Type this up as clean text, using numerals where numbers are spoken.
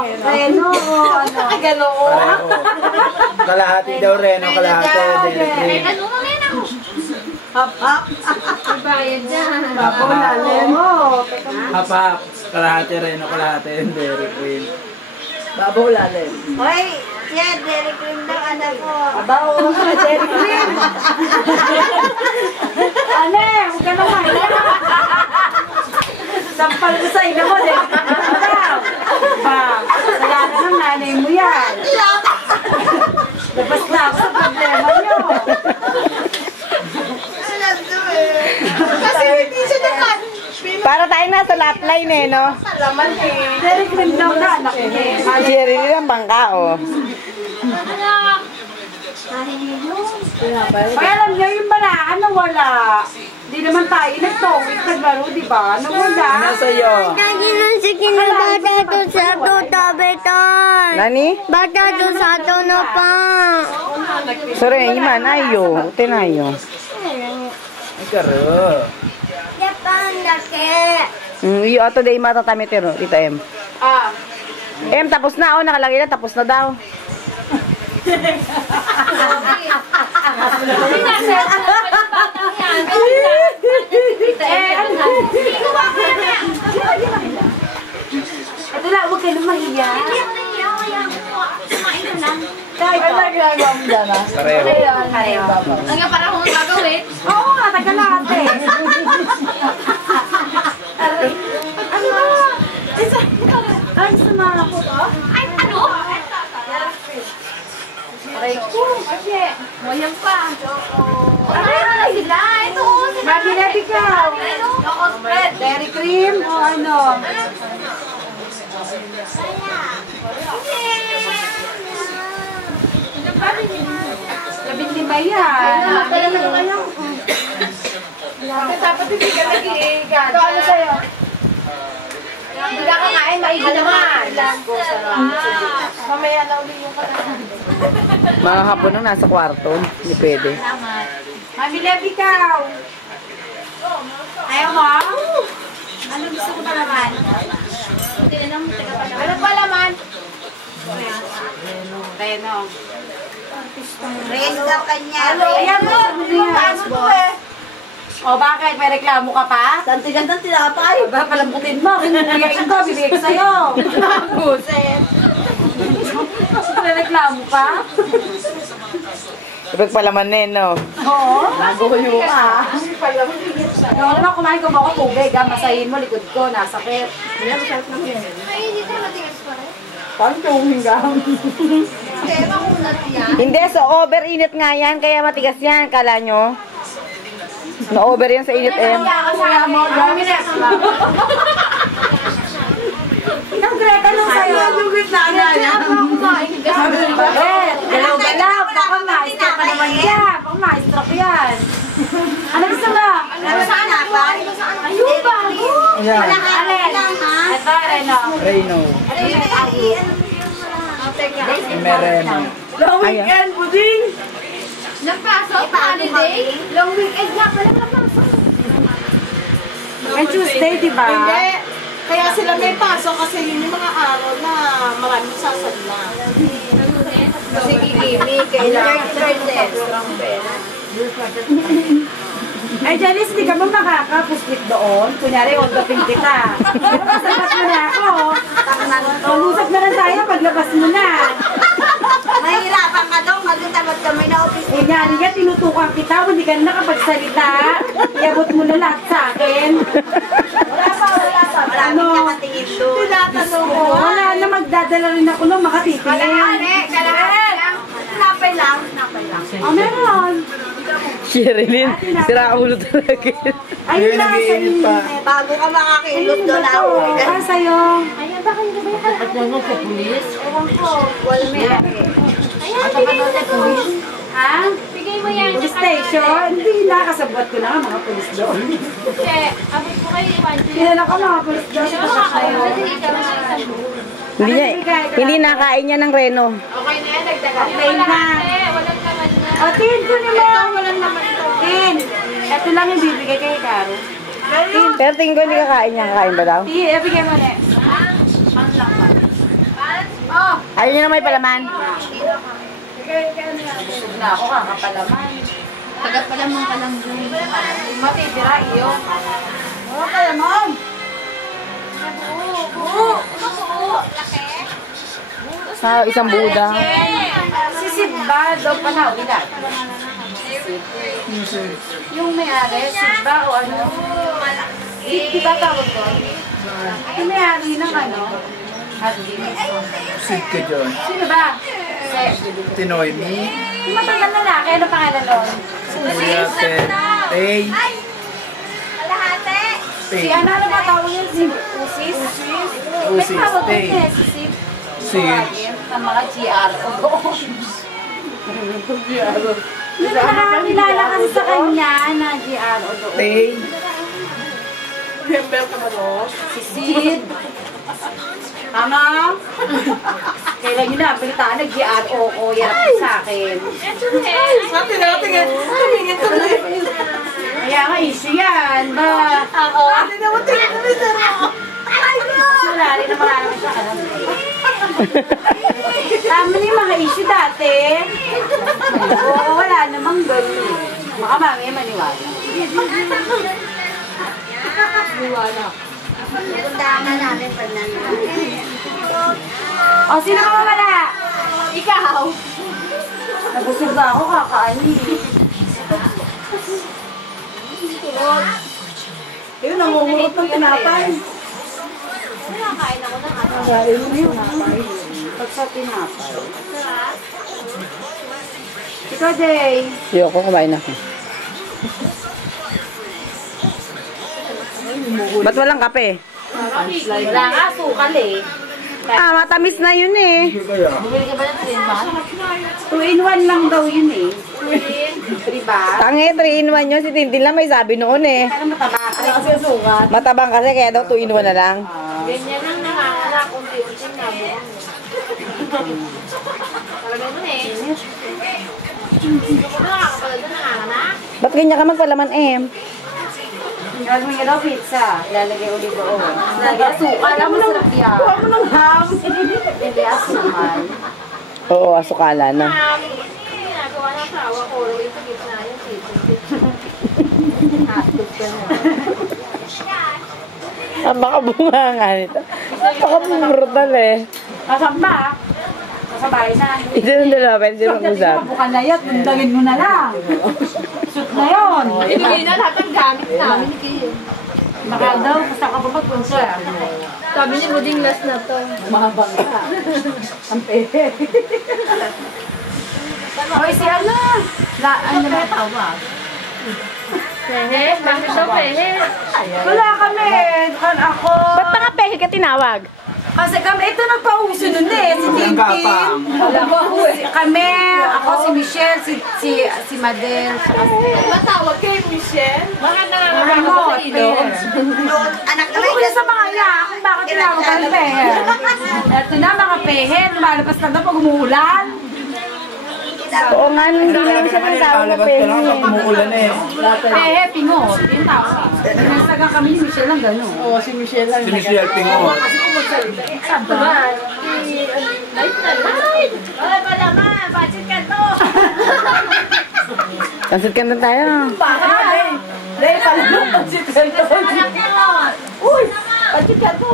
Reno, ano? Ganoon. Kalahati daw Reno, kalahati Dairy Queen. Ano mo Reno? Hap-hap. Ibayad dyan. Babaw lalim. Hap-hap. Kalahati Reno, kalahati Dairy Queen. Babaw lalim. Hoy, yan, Dairy Queen daw anak ko. Babaw, Dairy Queen. Ane, huwag ka naman. Sampal ko sa ina mo, Dairy Queen daw. Salamat ng nanay mo yan. Labas na ako sa problema nyo. Kasi hindi siya naman. Para tayo nasa lap line eh, no? Salamat eh. Dairy Queen daw na anak niya. Jerry din ang bangka, oh. Kaya alam niyo yung banaan na wala. Hindi naman tayo nag-towing naglaro, di ba? Nawala. Nasa iyo. Nani? Bata to sa to na pa. Sorry, iman, ayo. Tinayo. Ay, karo. Japan dake. Iyo, ato day matatamitero, Tita M. Ah. M, tapos na, oh. Nakalagay na, tapos na daw. Ito lang, huwag ka na mahiya. Kahit ano ginagawa mo dyan, ah? Pareho. Ang parang kung gagawin. Oo nga, taga lahat eh. Ano ba? Ay, sumama ko to? Ay, ano? Aray ko. Kasi, mayang pa. Ay, ano sila? Ito, sila. Mami na ikaw. Dairy cream o ano? Labing lima yan. Magdala na kayo. Dapat hindi ka nag-iigan. Ito ano sa'yo? Hindi ka kakain, maigi naman. Mamaya na uli yung katahan. Mga hapon na nasa kwarto. Hindi pwede. Mami Lev, ikaw. Ayaw mo? Ano gusto ko pa naman? Ano pa naman? Reno. Rin daw kanya. Ayan mo. Ano to eh? O bakit? May reklamo ka pa? Tanti-gandang tinapay. Ba, palambutin mo. Kinukuyain ko, bibigay ko sa'yo. Buset. May reklamo ka? Ipagpalaman na no? Oo. Nagulo ka. Noon naman kumain ko ako tubig. Masahin mo, likod ko, nasakit. Ay, hindi tayo matigas pa rin. Paano tungin ka? Pero kung natiyan. Hindi, so overinit nga yan. Kaya matigas yan. Kala nyo? Na-over yan sa init M. Kaya mo, dami na. Ikaw, Greta, nung sa'yo. Yung gitna na niya. Bakit? Galaw-galaw. Baka ma-strap pa naman yan. Baka ma-strap yan. Ano gusto mo? Ano saan ako? Ayun, bago. Ayan. Alin? Ito, Reno. Reno. Mereno. Long weekend, buding. Nagpasok, holiday. Long weekend nga pala nagpasok. May Tuesday, di ba? Hindi. Kaya sila may pasok kasi yun yung mga araw na maraming sasadla. Kasi kikimi, kailangan Ay, Janice, hindi ka ba makakapuslit doon? Kunyari, hold-upin kita. Pero kasagat mo na ako. Pag-usap na lang tayo, paglabas mo na. Mahirapan ka daw, magtabat kami na office. Eh, yan, tinutukan kita, hindi ka na nakapagsalita. Iabot mo na lahat sa akin. Wala pa. Maraming nakatingin doon. Tinatanong ko. Wala na, magdadala rin ako nung makatitingin. Kalahati. Napay lang. Oh, meron. Sherilyn, sira ulo talaga. Ayun lang sa inyo. Bago ka makakilot Ayun doon ba ako. to? Ah, sa'yo. Ayan, baka yun na ba yan? Ewan ko. Wala may Ayan, bigay mo na to. Ha? Bigay mo yan. Police station? Hindi na, kasabot ko na nga mga polis doon. Kasi, abot ko kayo yung one. Kilala ko mga polis doon sa sasaksayo. Hindi nakain niya ng Reno. Okay na yan, dagdagan. Okay na. Walang naman na. O, tin ko naman. Walang naman ito. Tin. Ito lang yung bibigay kay Caro. Pero tingin ko hindi kakain niya. Kakain ba daw? Tin, bigyan mo na. Ayun yun na may palaman. Busog na ako, kakapalaman. Tagapalamang ka lang dun. Matitira iyo. Oo, kaya mom. Sa isang buda. Si Sidba daw pa na, ulan. Yung may-ari, Sidba o ano? Di ba tawag ko? Yung may-ari ng ano? Sid ka dyan. Sino ba? Tinoy me. Yung matanggal na laki, ano pangalan nun? Kuya, Tay. Kalahati. Si ano ba tawag yun? Si Usis? May Usis, tawag Tay. yun eh, si Sid. Sid. Ang mga GRO. Yung nakakilala kasi sa kanya na GRO doon. Tay. Member ka ba no? Si Sid. Ano? Kailan yun na, pilitaan nag-GRO ko, yarap sa akin. Tingin. Tumingin. Kaya nga, issue yan. Ba? Ako. Tingin. Kasi wala rin naman naman siya alam. Tama na yung mga issue dati. Oo, wala namang gano'n. Baka mamaya maniwala. Puntahan na namin pag nandun. O, sino ka wala? Ikaw! Nabusog ba ako kakaani? Ayun, namumulot ng tinapay. Nakakain ako na. Pag sa tinapay. Ikaw, Jay. Ayoko, kumain ako. Ba't walang kape? Wala nga, sukal eh. Ah, matamis na yun eh. Hindi kaya. Bumili ka ba ng 2-in-1 lang daw yun eh. Diba? Tangi, 3-in-1 yun. Si Tintin lang may sabi noon eh. Kaya mataba ka rin. Kasi sukat. Matabang kasi kaya daw 2-in-1 na lang. Ganyan lang nanganganak. Unti-unting nabo. Talaga mo eh. Hindi ko na nakakapalad na nanganganak. Ba't ganyan ka magpalaman eh? Gagawin ka daw pizza. Lalagay ulit ko. Lalagay asukal. Alam mo sarap yan. Kuha mo ng ham. Hindi asukal. Oo, asukala na. Ginagawa ng asawa ko. Lagay sa gitna yung sisig. Ah, baka bunga nga nito. Baka brutal eh. Kasam ba? Kasabay na. Ito yung dalawa, pwede sila mag-usap. Bukan na yan. Tundangin mo na lang. Shoot na yun. Ibigay na lahat ng gamit namin ni Kayo. Mahal daw. Basta ka pa magpunsa. Sabi ni Buding last na to. Mahabang ka. Ang pehe. Hoy, si ano? Ano ba tawag? Pehe? Bakit daw pehe? Wala kami. Kan ako. Ba't pa nga pehe ka tinawag? Kasi kami, ito nagpauso nun eh. Si Ang kapang. Tintin. Kami, ako, si Michelle, si Madel, saka si Matawag kay Michelle? Bakit nanganganak Ano, ako sa ilong? Anak na Ano ko sa mga iya? Kung bakit tinawag ka ng pehe? Ito na, mga pehe. Lumalabas na daw pag umuulan. Oo nga, hindi naman siya ng tawag na Lalabas pehe. ka lang pag umuulan eh. Pehe, pingot. Yung tawag. Nasaga kami ni Michelle lang gano'n. Oo, si Michelle lang. Si Michelle Pingon. Light na light! Ay, wala ma. Budget ka to. Kasit ka na tayo. Dahil pala, pansit ka to. Uy, budget ka to.